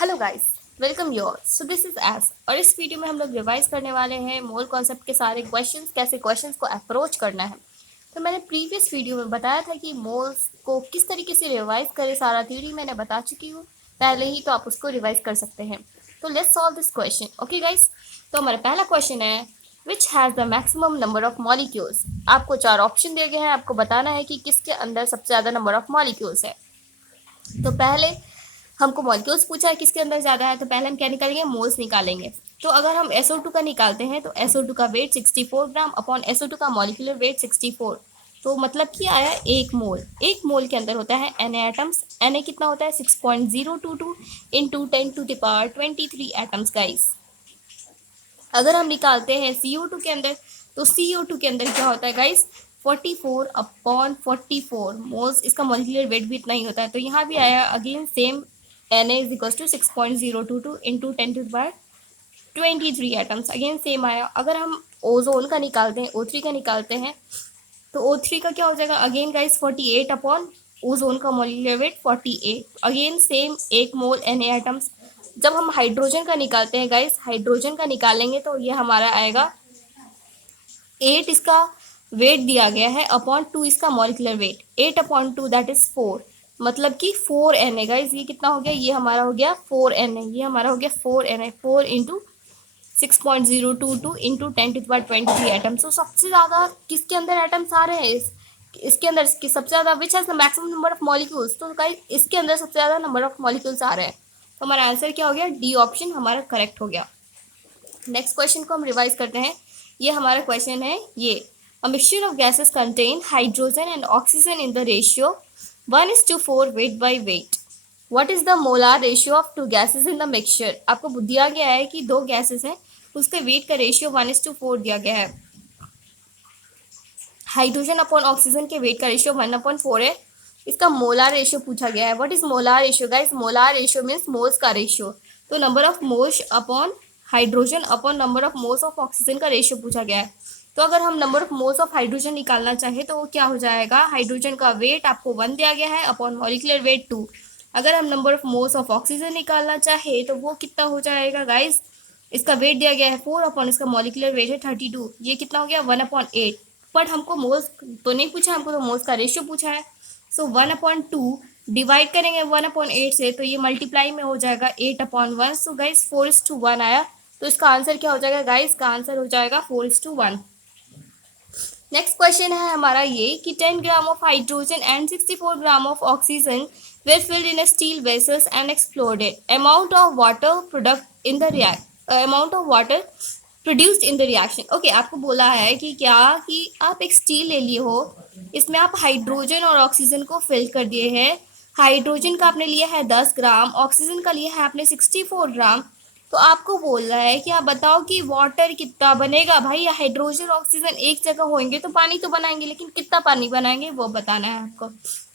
Hello guys, welcome you all. So this is S और इस video में हम लोग रिवाइज करने वाले हैं मोल कॉन्सेप्ट के सारे क्वेश्चंस, कैसे क्वेश्चंस को अप्रोच करना है। तो मैंने प्रीवियस वीडियो में बताया था कि मोल्स को किस तरीके से रिवाइज करें, सारा थ्योरी मैंने बता चुकी हूँ पहले ही, तो आप उसको रिवाइज कर सकते हैं। तो let's solve this question. Okay guys, तो हमारा पहला क्वेश्चन है which has the maximum number of molecules. आपको 4 ऑप्शन दिए गए हैं, आपको बताना है कि किसके अंदर सबसे ज़्यादा नंबर ऑफ मॉलिक्यूल्स है। तो पहले हमको मॉलिक्यूल्स पूछा है किसके अंदर ज़्यादा है, तो पहले हम क्या निकालेंगे, मोल्स निकालेंगे। तो अगर हम SO2 का निकालते हैं तो SO2 का वेट 64 ग्राम अपॉन SO2 का मॉलिक्यूलर वेट 64। तो मतलब कि आया एक मोल के अंदर होता है Na एटम्स। Na कितना होता है 6.022 इंटू 10⁻23 एटम्स गाइस। अगर हम निकालते हैं CO2 के अंदर, तो CO2 के अंदर क्या होता है गाइस, 44 अपॉन 44 मोल्स। इसका मॉलिक्यूलर वेट भी इतना ही होता है। तो यहाँ भी आया again same, Na is equal to 6.022 into 10⁻23 atoms. Again same आया। अगर हम ओजोन का निकालते हैं, O3 का निकालते हैं, तो O3 का क्या हो जाएगा अगेन गाइस 48 अपॉन ओजोन का मॉलिक्यूलर वेट 48। अगेन सेम एक मोल Na एटम्स। जब हम हाइड्रोजन का निकालते हैं गाइस, हाइड्रोजन का निकालेंगे तो ये हमारा आएगा 8, इसका वेट दिया गया है अपॉन 2 इसका molecular wait, 8 upon 2 that is 4। मतलब कि 4 Na गाइस। ये कितना हो गया, ये हमारा हो गया 4 Na, ये हमारा हो गया 4 Na, 4 इंटू 6.022 इंटू 10⁻23 एटम। तो सबसे ज़्यादा किसके अंदर एटम्स आ रहे हैं, इसके अंदर सबसे ज़्यादा which has the maximum number of molecules. तो गाइस इसके अंदर सबसे ज़्यादा नंबर ऑफ मॉलिक्यूल्स आ रहे हैं। तो हमारा आंसर क्या हो गया, डी ऑप्शन हमारा करेक्ट हो गया। नेक्स्ट क्वेश्चन को हम रिवाइज करते हैं। ये हमारा क्वेश्चन है ये, a mixture of gases contain hydrogen and oxygen in the ratio 1:4 weight by weight. What is the molar ratio of two gases in the mixture. आपको दिया गया है कि दो गैसेस हैं, उसके वेट का रेशियो 1:4 दिया गया है। हाइड्रोजन अपॉन ऑक्सीजन के वेट का रेशियो 1/4 है। इसका मोलार रेशियो पूछा गया है। What is molar ratio guys, molar ratio means moles का रेशियो। तो number of moles upon hydrogen upon number of moles of oxygen का रेशियो पूछा गया है। तो अगर हम number of moles of hydrogen निकालना चाहें तो वो क्या हो जाएगा, हाइड्रोजन का वेट आपको 1 दिया गया है अपॉन मॉलिक्यूलर वेट 2। अगर हम number of moles of oxygen निकालना चाहे तो वो कितना हो जाएगा गाइस, इसका वेट दिया गया है 4 अपॉन इसका मॉलिक्यूलर वेट है 32। ये कितना हो गया 1/8। बट हमको मोल्स तो नहीं पूछा, हमको तो मोल्स का रेशियो पूछा है। सो 1/2 डिवाइड करेंगे 1/8 से, तो ये मल्टीप्लाई में हो जाएगा 8/1। सो गाइस 4:1 आया। तो इसका आंसर क्या हो जाएगा गाइस, का आंसर हो जाएगा 4:1। नेक्स्ट क्वेश्चन है हमारा ये कि 10 gram of hydrogen and 64 gram of oxygen were filled in a steel vessels and exploded. Amount of water product in the amount of water produced in the reaction. Okay, आपको बोला है कि क्या कि आप एक स्टील ले लिए हो, इसमें आप हाइड्रोजन और ऑक्सीजन को फिल कर दिए हैं। हाइड्रोजन का आपने लिया है 10 ग्राम, ऑक्सीजन का लिया है आपने 64 ग्राम। तो आपको बोल रहा है कि आप बताओ कि वाटर कितना बनेगा। भाई हाइड्रोजन ऑक्सीजन एक जगह होंगे तो पानी तो बनाएंगे, लेकिन कितना पानी बनाएंगे वो बताना है आपको।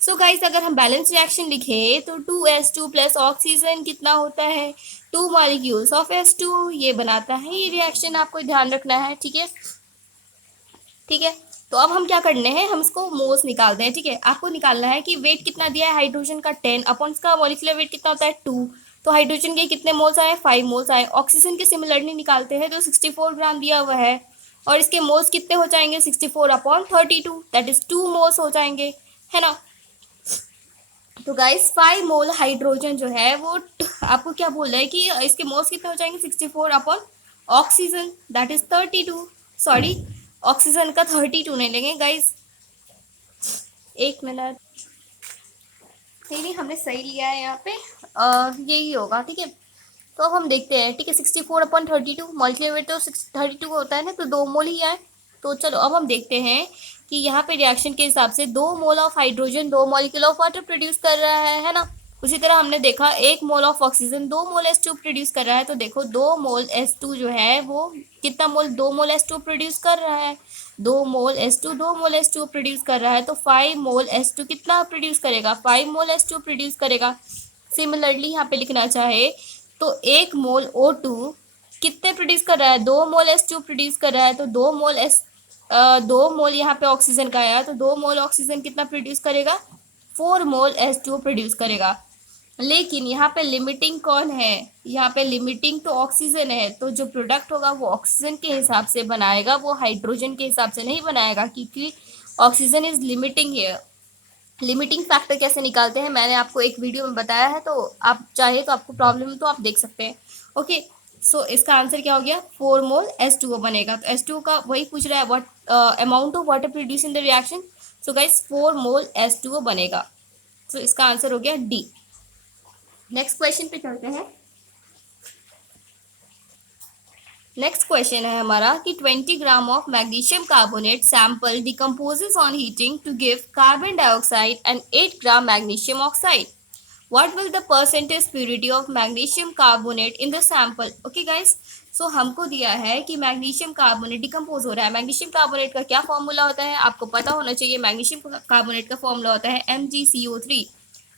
सो गाइस अगर हम बैलेंस रिएक्शन लिखे तो 2s2 प्लस ऑक्सीजन कितना होता है, 2 मॉलिक्यूल्स ऑफ S2 ये बनाता है ये रिएक्शन, आपको ध्यान रखना है। ठीक है, ठीक है। तो अब हम क्या करने हैं, हम इसको मोल्स निकालते हैं। ठीक है, आपको निकालना है कि वेट कितना दिया है हाइड्रोजन का 10 अपॉन इसका मॉलिक्यूलर वेट कितना होता है 2। तो हाइड्रोजन के कितने मोल्स आए, 5 मोल्स आए। ऑक्सीजन के सिमिलरली निकालते हैं तो 64 ग्राम दिया हुआ है, और इसके मोल्स कितने हो जाएंगे 64/32, दैट इज 2 मोल्स हो जाएंगे, है ना। तो गाइस 5 मोल हाइड्रोजन जो है वो आपको क्या बोल रहा है कि इसके मोल्स कितने हो जाएंगे 64 upon oxygen that is 32। Sorry, oxygen का 32 नहीं लेंगे गाइस, एक मिनट, नहीं नहीं हमने सही लिया है यहाँ पे, यही होगा। ठीक है, तो अब हम देखते हैं। ठीक है, 64/32 मॉलिक्यूलर वेट तो 32 होता है ना, तो 2 मोल ही आए। तो चलो अब हम देखते हैं कि यहाँ पे रिएक्शन के हिसाब से 2 mole of hydrogen 2 molecule of water produce कर रहा है ना। उसी तरह हमने देखा 1 mole of oxygen 2 mole S2 produce कर रहा है। तो देखो 2 मोल S2 जो है वो कितना मोल, 2 मोल S2 प्रोड्यूस कर रहा है। 2 मोल S2 2 मोल S2 प्रोड्यूस कर रहा है, तो 5 मोल S2 कितना प्रोड्यूस करेगा, 5 मोल S2 प्रोड्यूस करेगा। सिमिलरली यहाँ पे लिखना चाहे तो 1 मोल O2 कितने प्रोड्यूस कर रहा है, 2 मोल S2 प्रोड्यूस कर रहा है। तो 2 मोल यहाँ पे ऑक्सीजन का आया, तो 2 मोल ऑक्सीजन कितना प्रोड्यूस करेगा, 4 मोल S2 प्रोड्यूस करेगा। लेकिन यहाँ पे लिमिटिंग कौन है, यहाँ पे लिमिटिंग तो ऑक्सीजन है, तो जो प्रोडक्ट होगा वो ऑक्सीजन के हिसाब से बनाएगा, वो हाइड्रोजन के हिसाब से नहीं बनाएगा, क्योंकि ऑक्सीजन इज लिमिटिंग है। लिमिटिंग फैक्टर कैसे निकालते हैं मैंने आपको एक वीडियो में बताया है, तो आप चाहे तो आपको प्रॉब्लम तो आप देख सकते हैं। ओके, सो इसका आंसर क्या हो गया, 4 मोल H2O बनेगा। तो H2O का वही पूछ रहा है, what amount of water produce in the reaction. So guys 4 mole H2O बनेगा। तो इसका आंसर हो गया डी। नेक्स्ट क्वेश्चन पे चलते हैं। नेक्स्ट क्वेश्चन है हमारा कि 20 gram of magnesium carbonate sample decomposes on heating to give carbon dioxide and 8 gram magnesium oxide. What will the percentage purity of magnesium carbonate in the sample? Okay guys, so हमको दिया है कि magnesium carbonate decompose हो रहा है। Magnesium carbonate का क्या formula होता है आपको पता होना चाहिए। मैग्नीशियम कार्बोनेट का फॉर्मूला होता है MgCO3।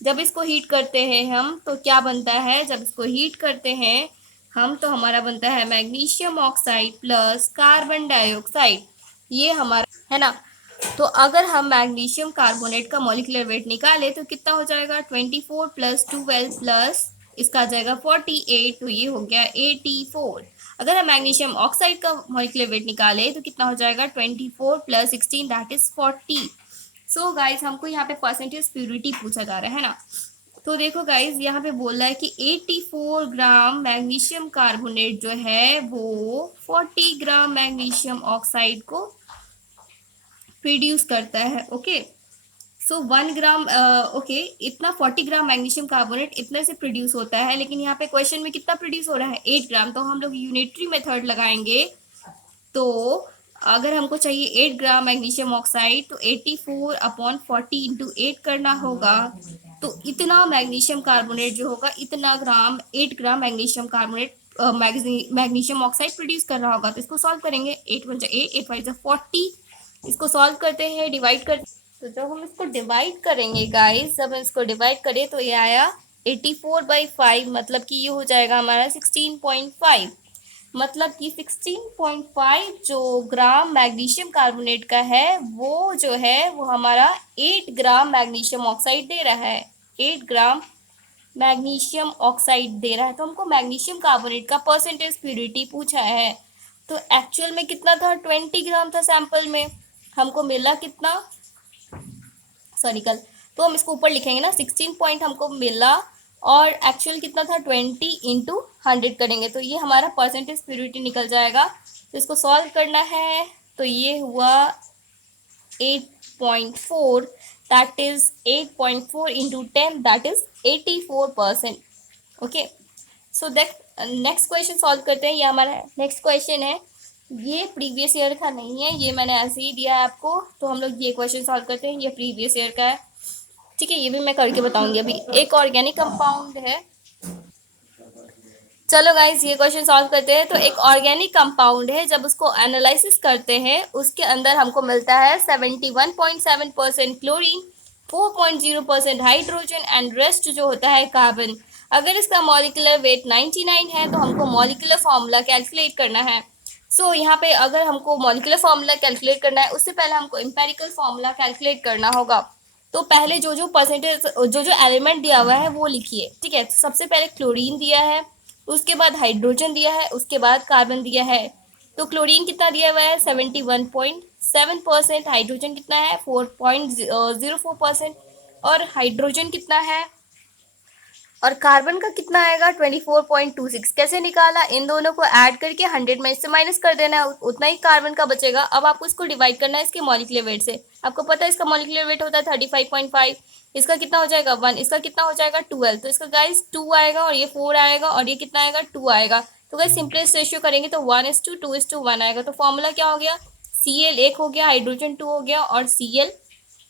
जब इसको हीट करते हैं हम तो क्या बनता है, जब इसको हीट करते हैं हम तो हमारा बनता है magnesium oxide plus carbon dioxide, ये हमारा है ना। तो अगर हम मैग्नीशियम कार्बोनेट का मॉलिक्यूलर वेट निकाले तो कितना हो जाएगा, 24 प्लस 12 प्लस इसका आ जाएगा 48, तो ये हो गया 84। अगर हम मैग्नीशियम ऑक्साइड का मॉलिक्यूलर वेट निकाले तो कितना हो जाएगा, 24 plus 16 that is 40। So guys हमको यहाँ पे परसेंटेज प्यूरिटी पूछा जा रहा है ना। तो देखो गाइज यहाँ पे बोल रहा है कि 84 ग्राम मैग्नीशियम कार्बोनेट जो है वो 40 ग्राम मैग्नीशियम ऑक्साइड को प्रोड्यूस करता है। ओके, सो 1 ग्राम ओके इतना 40 ग्राम मैग्नीशियम कार्बोनेट इतने से प्रोड्यूस होता है, लेकिन यहाँ पे क्वेश्चन में कितना प्रोड्यूस हो रहा है, 8 ग्राम। तो हम लोग यूनिटरी मेथड लगाएंगे। तो अगर हमको चाहिए 8 ग्राम मैग्नीशियम ऑक्साइड तो 84 अपॉन 40 इंटू 8 करना होगा। तो इतना मैग्नीशियम कार्बोनेट जो होगा इतना gram 8 gram magnesium carbonate magnesium oxide produce कर रहा होगा। तो इसको सॉल्व करेंगे, 8 वन 8, 8 फाइव 40। इसको सॉल्व करते हैं, डिवाइड करते हैं। तो जब हम इसको डिवाइड करेंगे गाइस, जब हम इसको डिवाइड करें तो ये आया 84/5, मतलब कि ये हो जाएगा हमारा 16.5। मतलब कि 16.5 जो ग्राम मैग्नीशियम कार्बोनेट का है वो जो है वो हमारा 8 ग्राम मैग्नीशियम ऑक्साइड दे रहा है। 8 ग्राम मैग्नीशियम ऑक्साइड दे रहा है। तो हमको मैग्नीशियम कार्बोनेट का परसेंटेज प्यूरिटी पूछा है। तो एक्चुअल में कितना था, 20 ग्राम था सैंपल में, हमको मिला कितना, सॉरी कल, तो हम इसको ऊपर लिखेंगे ना, 16 पॉइंट हमको मिला और एक्चुअल कितना था 20 इंटू 100 करेंगे तो ये हमारा परसेंटेज प्यूरिटी निकल जाएगा। तो इसको सॉल्व करना है तो ये हुआ 8.4, that is 8.4 into 10 that is 84%। Okay, so that next question solve करते हैं। ये हमारा नेक्स्ट क्वेश्चन है, ये प्रीवियस ईयर का नहीं है, ये मैंने ऐसे ही दिया है आपको। तो हम लोग ये क्वेश्चन सॉल्व करते हैं, ये प्रीवियस ईयर का है। ठीक है, ये भी मैं करके बताऊंगी। अभी एक ऑर्गेनिक कंपाउंड है, चलो गाइज ये क्वेश्चन सॉल्व करते हैं। तो एक ऑर्गेनिक कंपाउंड है, जब उसको एनालिसिस करते हैं उसके अंदर हमको मिलता है 71.7% क्लोरीन, 4.0% हाइड्रोजन एंड रेस्ट जो होता है कार्बन। अगर इसका मॉलिक्यूलर वेट 99 है तो हमको मॉलिक्यूलर फॉर्मूला कैलकुलेट करना है। सो यहाँ पे अगर हमको मॉलिक्यूलर फॉर्मूला कैलकुलेट करना है उससे पहले हमको एम्पेरिकल फॉर्मूला कैलकुलेट करना होगा। तो पहले जो जो परसेंटेज जो जो एलिमेंट दिया हुआ है वो लिखिए। ठीक है, तो सबसे पहले क्लोरीन दिया है, उसके बाद हाइड्रोजन दिया है, उसके बाद कार्बन दिया है। तो क्लोरीन कितना दिया हुआ है, 71.7%। हाइड्रोजन कितना है, 4.04%। और हाइड्रोजन कितना है और कार्बन का कितना आएगा, 24.26। कैसे निकाला, इन दोनों को ऐड करके 100 में इससे माइनस कर देना है, उतना ही कार्बन का बचेगा। अब आपको इसको डिवाइड करना है इसके मॉलिक्यूलर वेट से। आपको पता है इसका मॉलिक्यूलर वेट होता है 35.5, इसका कितना हो जाएगा 1, इसका कितना हो जाएगा 12। तो इसका गाइस 2 आएगा और ये 4 आएगा और ये कितना आएगा 2 आएगा। तो गाइस सिंपलेस्ट रेशियो करेंगे तो 1:2:1 आएगा। तो फॉर्मूला क्या हो गया, Cl 1 हो गया, हाइड्रोजन 2 हो गया और Cl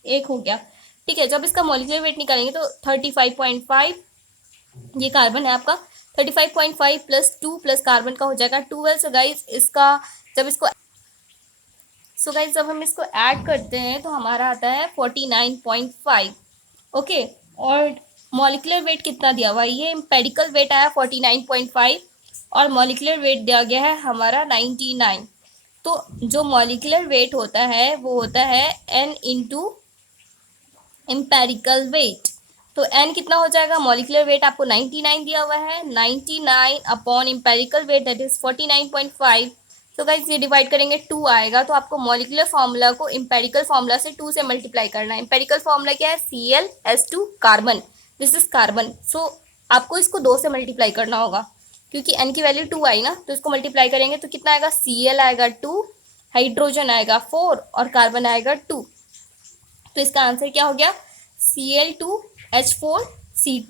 1 हो गया। ठीक है, जब इसका मॉलिक्यूलर वेट निकालेंगे तो 35.5, ये कार्बन है आपका, 35.5 प्लस 2 प्लस कार्बन का हो जाएगा 12। सो गाइस इसका जब इसको जब हम इसको ऐड करते हैं तो हमारा आता है 49.5। ओके, और मॉलिक्यूलर वेट कितना दिया हुआ है, ये एम्पेरिकल वेट आया 49.5 और मॉलिक्यूलर वेट दिया गया है हमारा 99। तो जो मॉलिक्यूलर वेट होता है वो होता है n इंटू एम्पेरिकल वेट। तो n कितना हो जाएगा, मॉलिकुलर वेट आपको 99 दिया हुआ है, 99 upon empirical weight that is 49.5। तो गाइस ये डिवाइड करेंगे 2 आएगा, तो आपको मॉलिकुलर फॉर्मूला को इम्पेरिकल फॉर्मूला से 2 से मल्टीप्लाई करना है। इम्पेरिकल फॉर्मूला क्या है, Cl carbon, this is carbon. So आपको इसको 2 से मल्टीप्लाई करना होगा, क्योंकि n की वैल्यू 2 आई ना, तो इसको मल्टीप्लाई करेंगे तो कितना आएगा, Cl आएगा 2, हाइड्रोजन आएगा 4 और कार्बन आएगा 2। तो इसका आंसर क्या हो गया, Cl2H4C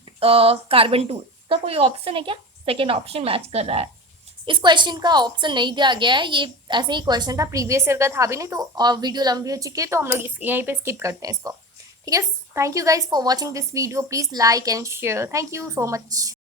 कार्बन 2। इसका कोई ऑप्शन है क्या, सेकेंड ऑप्शन मैच कर रहा है। इस क्वेश्चन का ऑप्शन नहीं दिया गया है, ये ऐसे ही क्वेश्चन था, प्रीवियस ईयर का था भी नहीं, तो वीडियो लंबी हो चुकी है तो हम लोग यहीं पे स्किप करते हैं इसको। ठीक है, thank you guys for watching this video, please like and share, thank you so much.